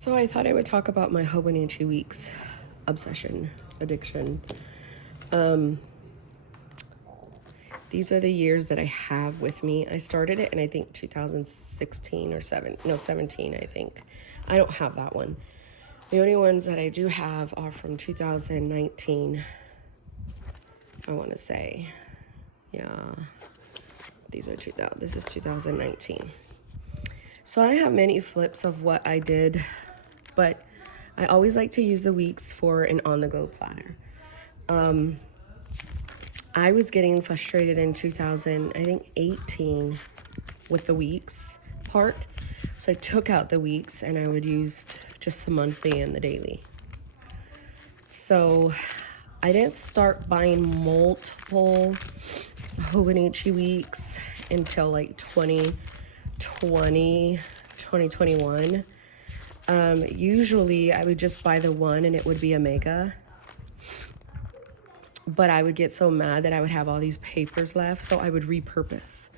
So I thought I would talk about my Hobonichi weeks obsession, addiction. These are the years that I have with me. I started it in I think 2016 or 17, I think. I don't have that one. The only ones that I do have are from 2019. I want to say, yeah, these are 2000. This is 2019. So I have many flips of what I did, but I always like to use the weeks for an on-the-go planner. I was getting frustrated in 2018 with the weeks part. So I took out the weeks and I would use just the monthly and the daily. So I didn't start buying multiple Hobonichi weeks until like 2021. Usually I would just buy the one and it would be a mega. But I would get so mad that I would have all these papers left, so I would repurpose.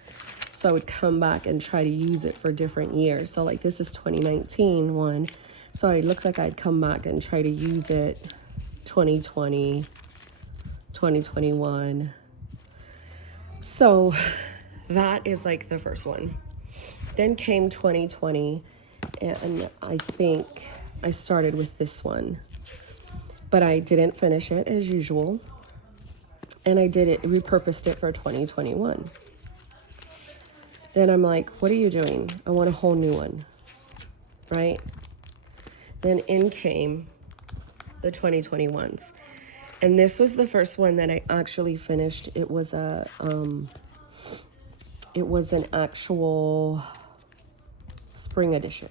So I would come back and try to use it for different years. So like this is 2019 one. So it looks like I'd come back and try to use it 2020, 2021. So that is like the first one. Then came 2020, and I think I started with this one. But I didn't finish it as usual. And I repurposed it for 2021. Then I'm like, what are you doing? I want a whole new one, right? Then in came the 2021s. And this was the first one that I actually finished. It was an actual spring edition,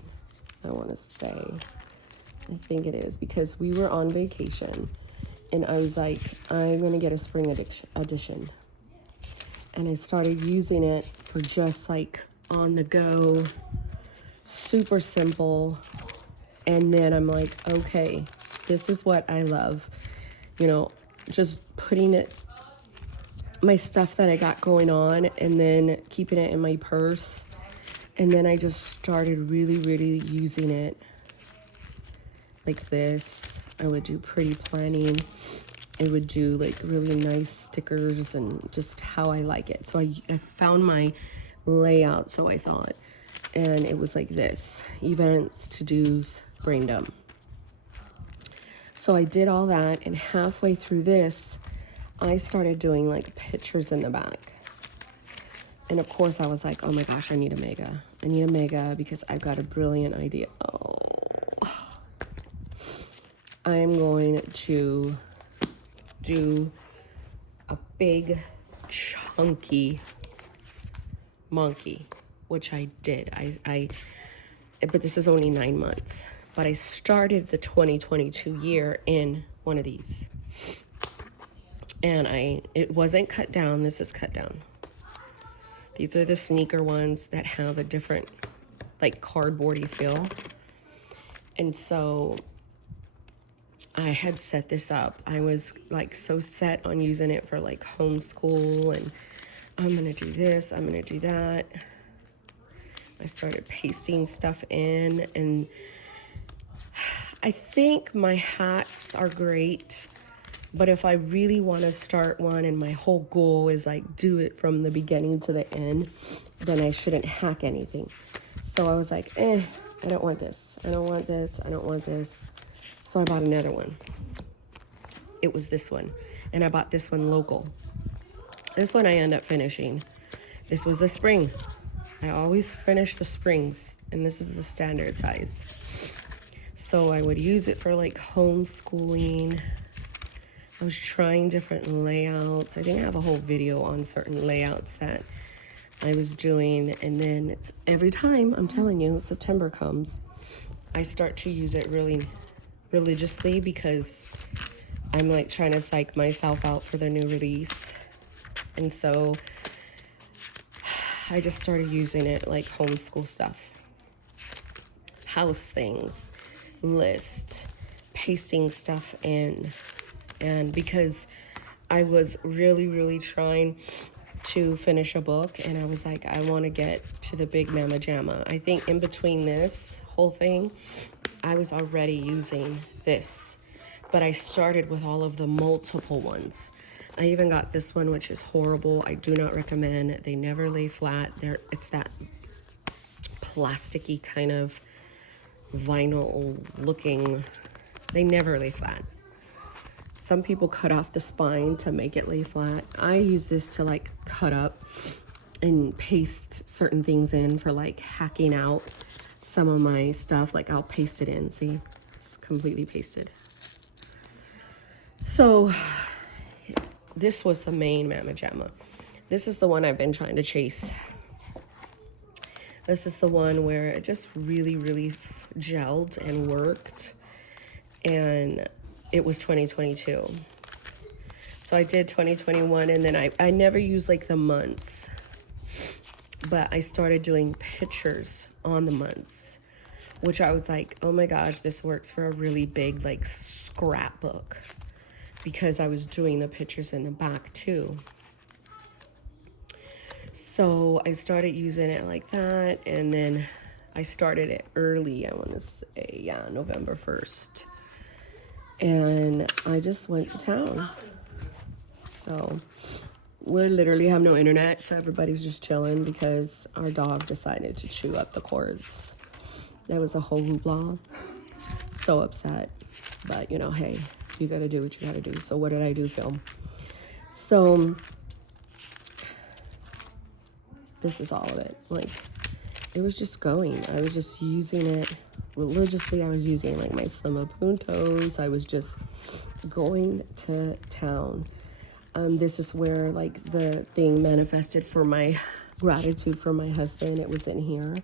I want to say. I think it is, because we were on vacation. And I was like, I'm going to get a spring edition. And I started using it for just like on the go, super simple. And then I'm like, okay, this is what I love. You know, just putting my stuff that I got going on and then keeping it in my purse. And then I just started really, really using it like this. I would do pretty planning. I would do like really nice stickers and just how I like it. So I found my layout, so I thought. And it was like this: events, to-dos, brain dump. So I did all that, and halfway through this, I started doing like pictures in the back. And of course I was like, oh my gosh, I need a mega. I need a mega because I've got a brilliant idea. Oh. I'm going to do a big chunky monkey, which I did. But this is only 9 months. But I started the 2022 year in one of these. And it wasn't cut down. This is cut down. These are the sneaker ones that have a different like cardboardy feel. And so I had set this up. I was like so set on using it for like homeschool, and I'm gonna do this, I'm gonna do that. I started pasting stuff in, and I think my hats are great, but if I really want to start one and my whole goal is like do it from the beginning to the end, then I shouldn't hack anything. So I was like, I don't want this, I don't want this, I don't want this. So I bought another one. It was this one. And I bought this one local. This one I end up finishing. This was a spring. I always finish the springs. And this is the standard size. So I would use it for like homeschooling. I was trying different layouts. I think I have a whole video on certain layouts that I was doing. And then it's every time, I'm telling you, September comes, I start to use it really religiously, because I'm like trying to psych myself out for the new release. And so I just started using it like homeschool stuff, house things, list, pasting stuff in. And because I was really trying to finish a book, and I was like, I want to get to the big mama jamma. I think in between this whole thing, I was already using this, but I started with all of the multiple ones. I even got this one, which is horrible. I do not recommend. They never lay flat. It's that plasticky kind of vinyl looking. They never lay flat. Some people cut off the spine to make it lay flat. I use this to like cut up and paste certain things in for like hacking out some of my stuff. Like I'll paste it in. See, it's completely pasted. So this was the main Mama Jamma. This is the one I've been trying to chase. This is the one where it just really, really gelled and worked. And it was 2022. So I did 2021, and then I never used like the months, but I started doing pictures on the months, which I was like, oh my gosh, this works for a really big like scrapbook, because I was doing the pictures in the back too. So I started using it like that, and then I started it early, I want to say, yeah, November 1st. And I just went to town. So we literally have no internet, so everybody's just chilling because our dog decided to chew up the cords. That was a whole hoopla. So upset. But, you know, hey, you gotta do what you gotta do. So what did I do, film? So this is all of it. Like, it was just going. I was just using it religiously. I was using like my Slim Puntos. I was just going to town. This is where like the thing manifested for my gratitude for my husband. It was in here.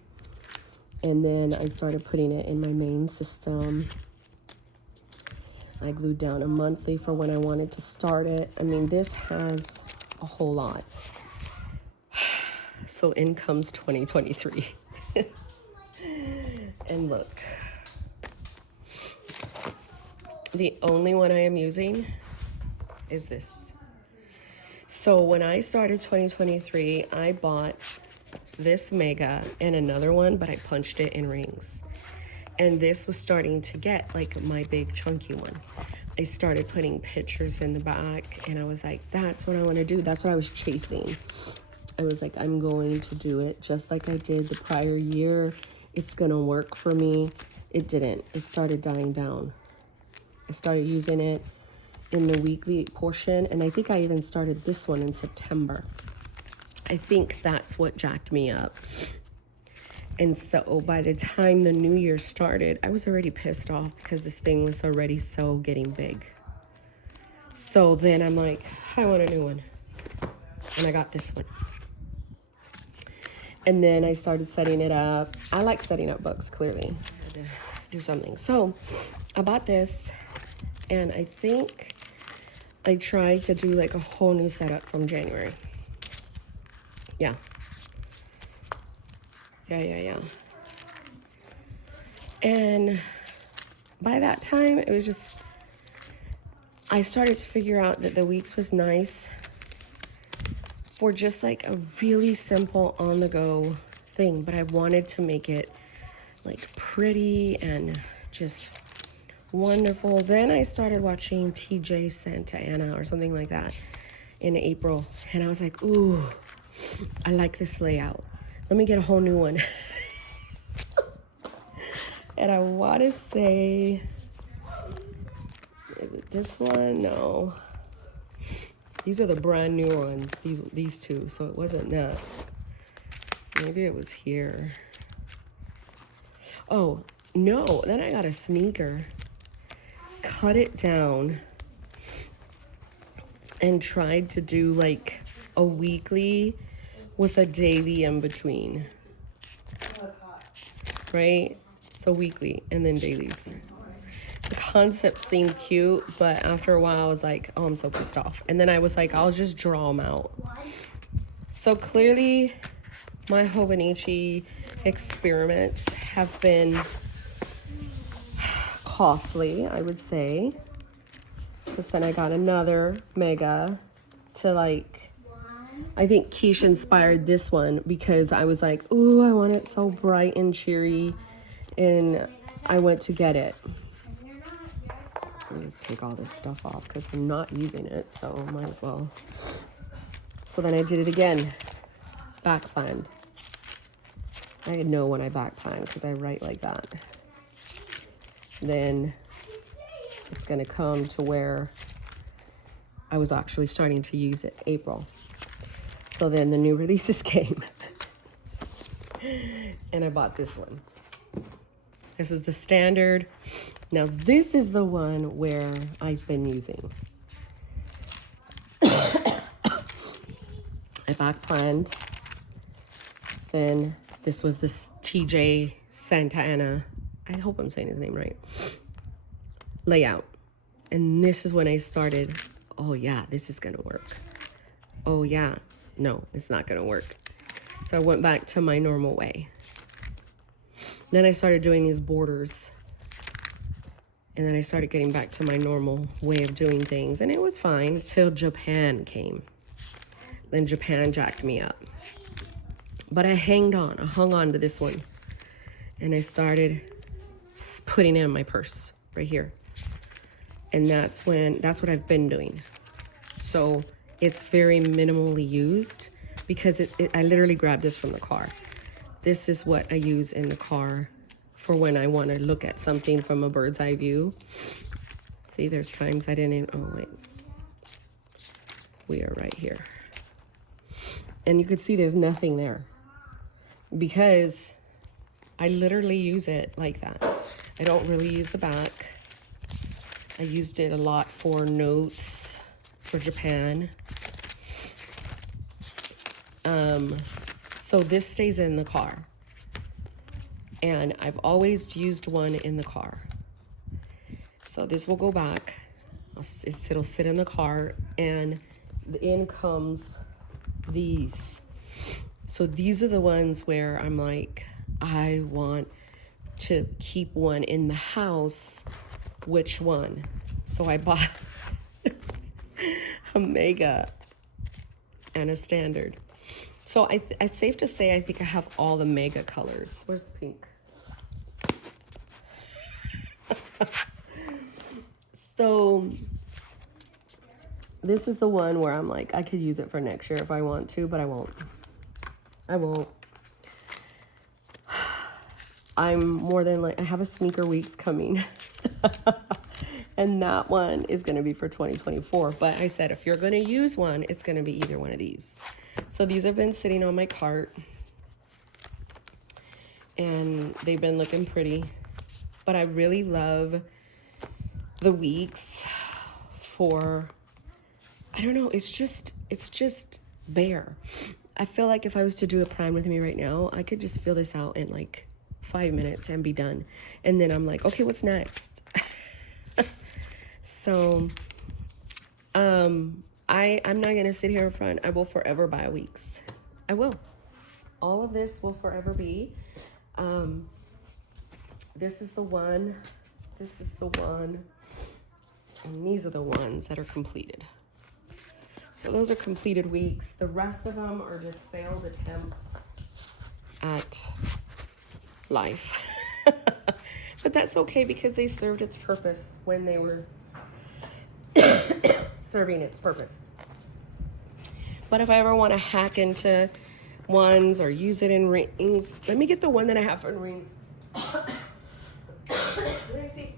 And then I started putting it in my main system. I glued down a monthly for when I wanted to start it. I mean, this has a whole lot. So in comes 2023. And look, the only one I am using is this. So when I started 2023, I bought this mega and another one, but I punched it in rings. And this was starting to get like my big chunky one. I started putting pictures in the back, and I was like, that's what I want to do. That's what I was chasing. I was like, I'm going to do it just like I did the prior year. It's going to work for me. It didn't. It started dying down. I started using it in the weekly portion, and I think I even started this one in September. I think that's what jacked me up. And so by the time the new year started, I was already pissed off because this thing was already so getting big. So then I'm like, I want a new one. And I got this one. And then I started setting it up. I like setting up books, clearly. I had to do something. So I bought this, and I think I tried to do like a whole new setup from January. Yeah. Yeah. And by that time, it was just, I started to figure out that the weeks was nice for just like a really simple on-the-go thing, but I wanted to make it like pretty and just wonderful. Then I started watching TJ Santa Ana or something like that in April, and I was like, ooh, I like this layout. Let me get a whole new one. And I want to say, is it this one? No. These are the brand new ones, these two, so it wasn't that. Maybe it was here. Oh, no, then I got a sneaker, cut it down, and tried to do like a weekly with a daily in between. Right? So weekly and then dailies. The concept seemed cute, but after a while I was like, oh, I'm so pissed off. And then I was like, I'll just draw them out. So clearly my Hobonichi experiments have been costly, I would say. Because then I got another mega to like, I think Keisha inspired this one because I was like, ooh, I want it so bright and cheery. And I went to get it. Let me just take all this stuff off because I'm not using it, so might as well. So then I did it again. Back planned. I know when I back plan because I write like that. Then it's going to come to where I was actually starting to use it April. So then the new releases came. And I bought this one. This is the standard. Now this is the one where I've been using. I back planned. Then this was this TJ Santa Ana, I hope I'm saying his name right, layout. And this is when I started, oh yeah, this is gonna work. Oh yeah, no, it's not gonna work. So I went back to my normal way. Then I started doing these borders. And then I started getting back to my normal way of doing things. And it was fine until Japan came. Then Japan jacked me up. But I hung on to this one. And I started putting it in my purse right here. And that's what I've been doing. So it's very minimally used because I literally grabbed this from the car. This is what I use in the car for when I want to look at something from a bird's eye view. See, there's times I didn't, oh wait. We are right here. And you could see there's nothing there because I literally use it like that. I don't really use the back. I used it a lot for notes for Japan. So this stays in the car. And I've always used one in the car. So this will go back. It'll sit in the car, and in comes these. So these are the ones where I'm like, I want to keep one in the house. Which one? So I bought a mega and a standard. So it's safe to say I think I have all the mega colors. Where's the pink? So this is the one where I'm like, I could use it for next year if I want to, but I won't. I won't. I'm more than like, I have a sneaker weeks coming. And that one is going to be for 2024. But I said, if you're going to use one, it's going to be either one of these. So these have been sitting on my cart. And they've been looking pretty. But I really love the weeks for, I don't know, it's just bare. I feel like if I was to do a plan with me right now, I could just fill this out in like 5 minutes and be done. And then I'm like, okay, what's next? So, I'm not going to sit here in front. I will forever buy weeks. I will. All of this will forever be. This is the one. This is the one. And these are the ones that are completed. So those are completed weeks. The rest of them are just failed attempts at life. But that's okay because they served its purpose when they were serving its purpose. But if I ever want to hack into ones or use it in rings, let me get the one that I have for rings. Let me see.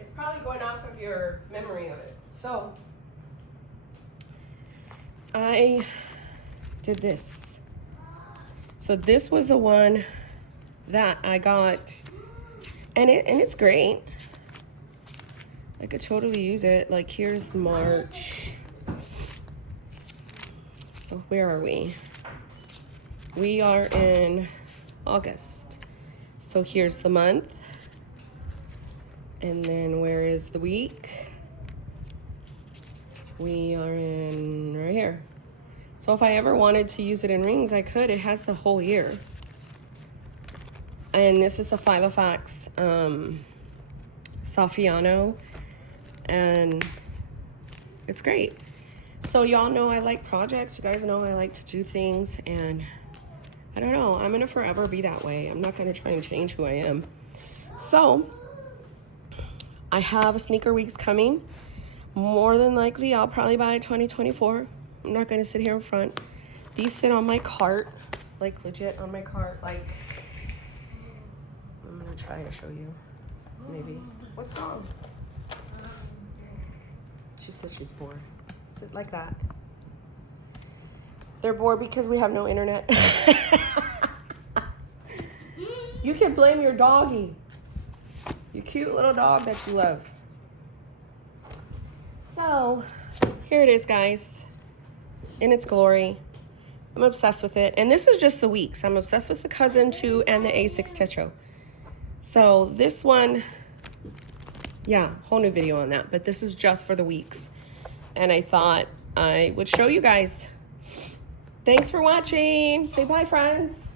It's probably going off of your memory of it. So I did this. So this was the one that I got, and it's great. I could totally use it. Like here's March. So where are we? We are in August. So here's the month. And then where is the week? We are in right here. So if I ever wanted to use it in rings, I could. It has the whole year. And this is a Filofax Saffiano. And it's great. So y'all know I like projects. You guys know I like to do things, and I don't know. I'm gonna forever be that way. I'm not gonna try and change who I am. So I have sneaker weeks coming. More than likely, I'll probably buy a 2024. I'm not gonna sit here in front. These sit on my cart, like legit on my cart. Like, I'm gonna try to show you, maybe. What's wrong? She said she's bored. Sit like that. They're bored because we have no internet. You can blame your doggy. Your cute little dog that you love. So, here it is, guys. In its glory. I'm obsessed with it. And this is just the weeks. I'm obsessed with the Cousin 2 and the A6 Techo. So, this one, yeah, whole new video on that. But this is just for the weeks. And I thought I would show you guys. Thanks for watching. Say bye, friends.